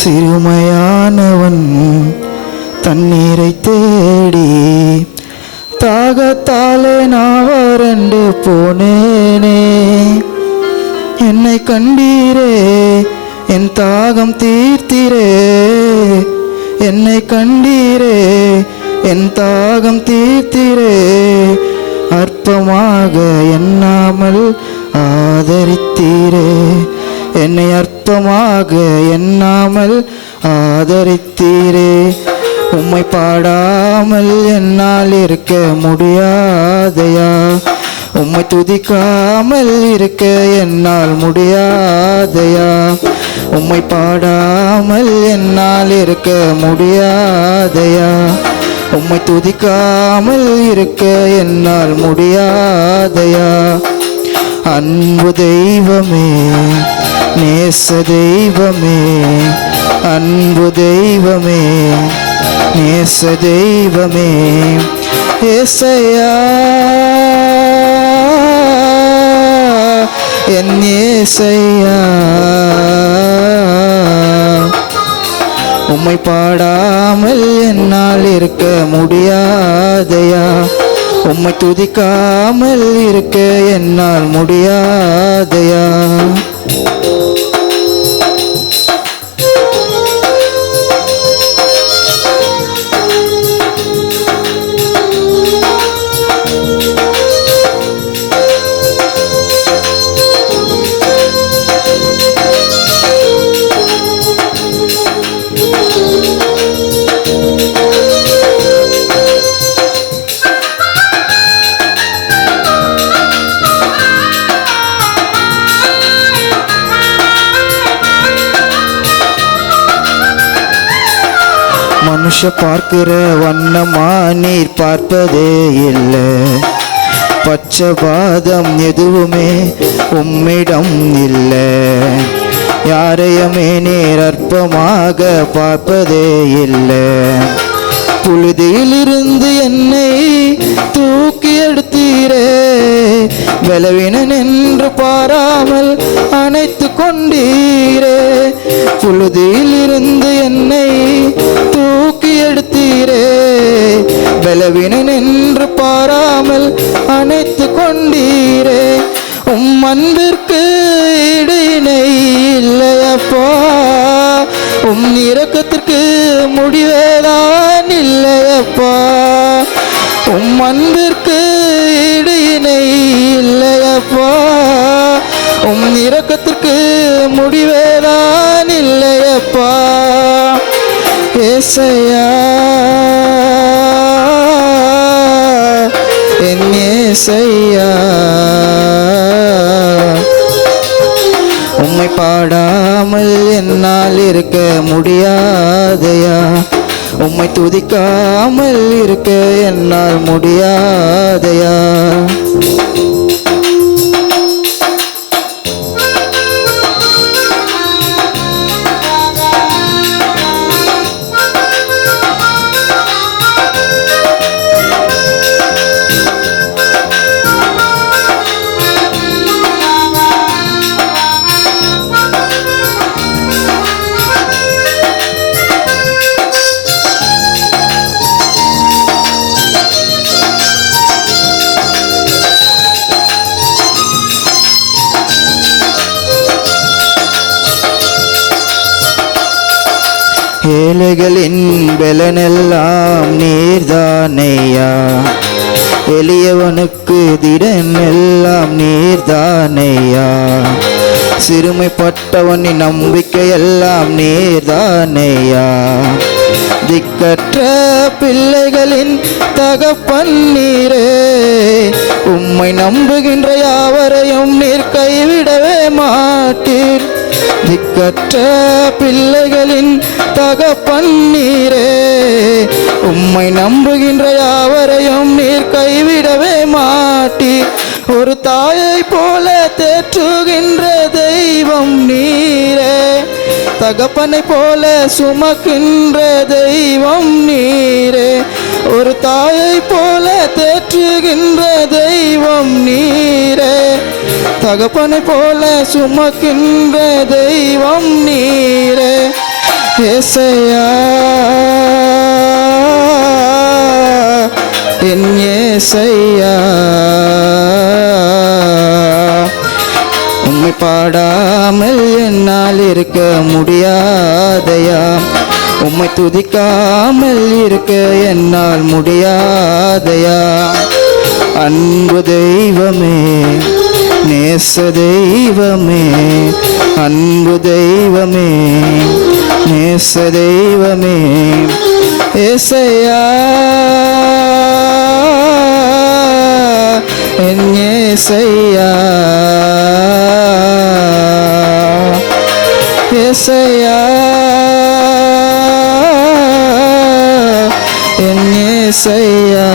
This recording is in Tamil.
சிறுமையானவன் தண்ணீரை தேடி தாகத்தாலே நான் வறண்டு போனேனே. என்னை கண்டீரே, என் தாகம் தீர்த்தீரே. என்னை கண்டீரே, என் தாகம் தீர்த்தீரே. அற்பமாக எண்ணாமல் ஆதரித்தீரே. என்னை அற்பமாக எண்ணாமல் ஆதரித்தீரே. உம்மை பாடாமல் என்னால் இருக்க முடியாதையா. உம்மை துதிக்காமல் இருக்க என்னால் முடியாதையா. உம்மை பாடாமல் என்னால் இருக்க முடியாதையா. உம்மை துதிக்காமல் இருக்க என்னால் முடியாதையா. அன்பு தெய்வமே, நேச தெய்வமே, அன்பு தெய்வமே, நேச தெய்வமே, ஏசையா என் ஏசையா. உம்மை பாடாமல் என்னால் இருக்க முடியாதையா. உம்மை துதிக்காமல் இருக்க என்னால் முடியாதையா. மனுஷ பார்க்கிற வண்ணமா நீர் பார்ப்பதே இல்லை. பட்சபாதம் எதுவுமே உம்மிடம் இல்லை. யாரையுமே நீர் அற்பமாக பார்ப்பதே இல்லை. புழுதியிலிருந்து என்னை தூக்கி எடுத்தீரே. பலவீனன் என்று பாராமல் அணைத்து கொண்டீரே. புழுதியிலிருந்து என்னை தூக்கி எடுத்தீரே. பலவீனன் என்று பாராமல் அணைத்து கொண்டீரே. உம் அன்பிற்கு இடையினை இல்லையப்பா. உம் இரக்கத்திற்கு முடிவேதான் இல்லையப்பா. உம் அன்பிற்கு இடையினை இல்லையப்பா. உம் இரக்கத்திற்கு முடிவேதான் இல்லையப்பா. ஏசையா என் ஏசையா. உம்மை பாடாமல் என்னால் இருக்க முடியாதையா. உம்மை துதிக்காமல் இருக்க என்னால் முடியாதையா. ஏழைகளின் பலனெல்லாம் நீர்தானையா. எளியவனுக்கு திடன் எல்லாம் நீர்தானையா. சிறுமைப்பட்டவனின் நம்பிக்கையெல்லாம் நீர்தானையா. திக்கற்ற பிள்ளைகளின் தகப்பன் நீரே. உம்மை நம்புகின்ற யாவரையும் நீர் கைவிடவே மாட்டீர். திக்கற்ற பிள்ளைகளின் தகப்பன் நீரே. உம்மை நம்புகின்ற யாவரையும் நீர் கைவிடவே மாட்டீர். ஒரு தாயை போல தேற்றுகின்ற தெய்வம் நீரே, தகப்பனை போல சுமக்கின்ற தெய்வம் நீரே. ஒரு தாயை போல தேற்றுகின்ற தெய்வம் நீரே, தகப்பனை போல சுமக்கின்ற தெய்வம் நீரே. ஏசையா என் ஏசையா, உம்மை பாடாமல் என்னால் இருக்க முடியாதையா, உம்மை துதிக்காமல் இருக்க என்னால் முடியாதையா. அன்பு தெய்வமே, நேச தெய்வமே, அன்பு தெய்வமே, நேச தெய்வமே. ஏசையா என் ஏசையா, ஏசையா என் ஏசையா.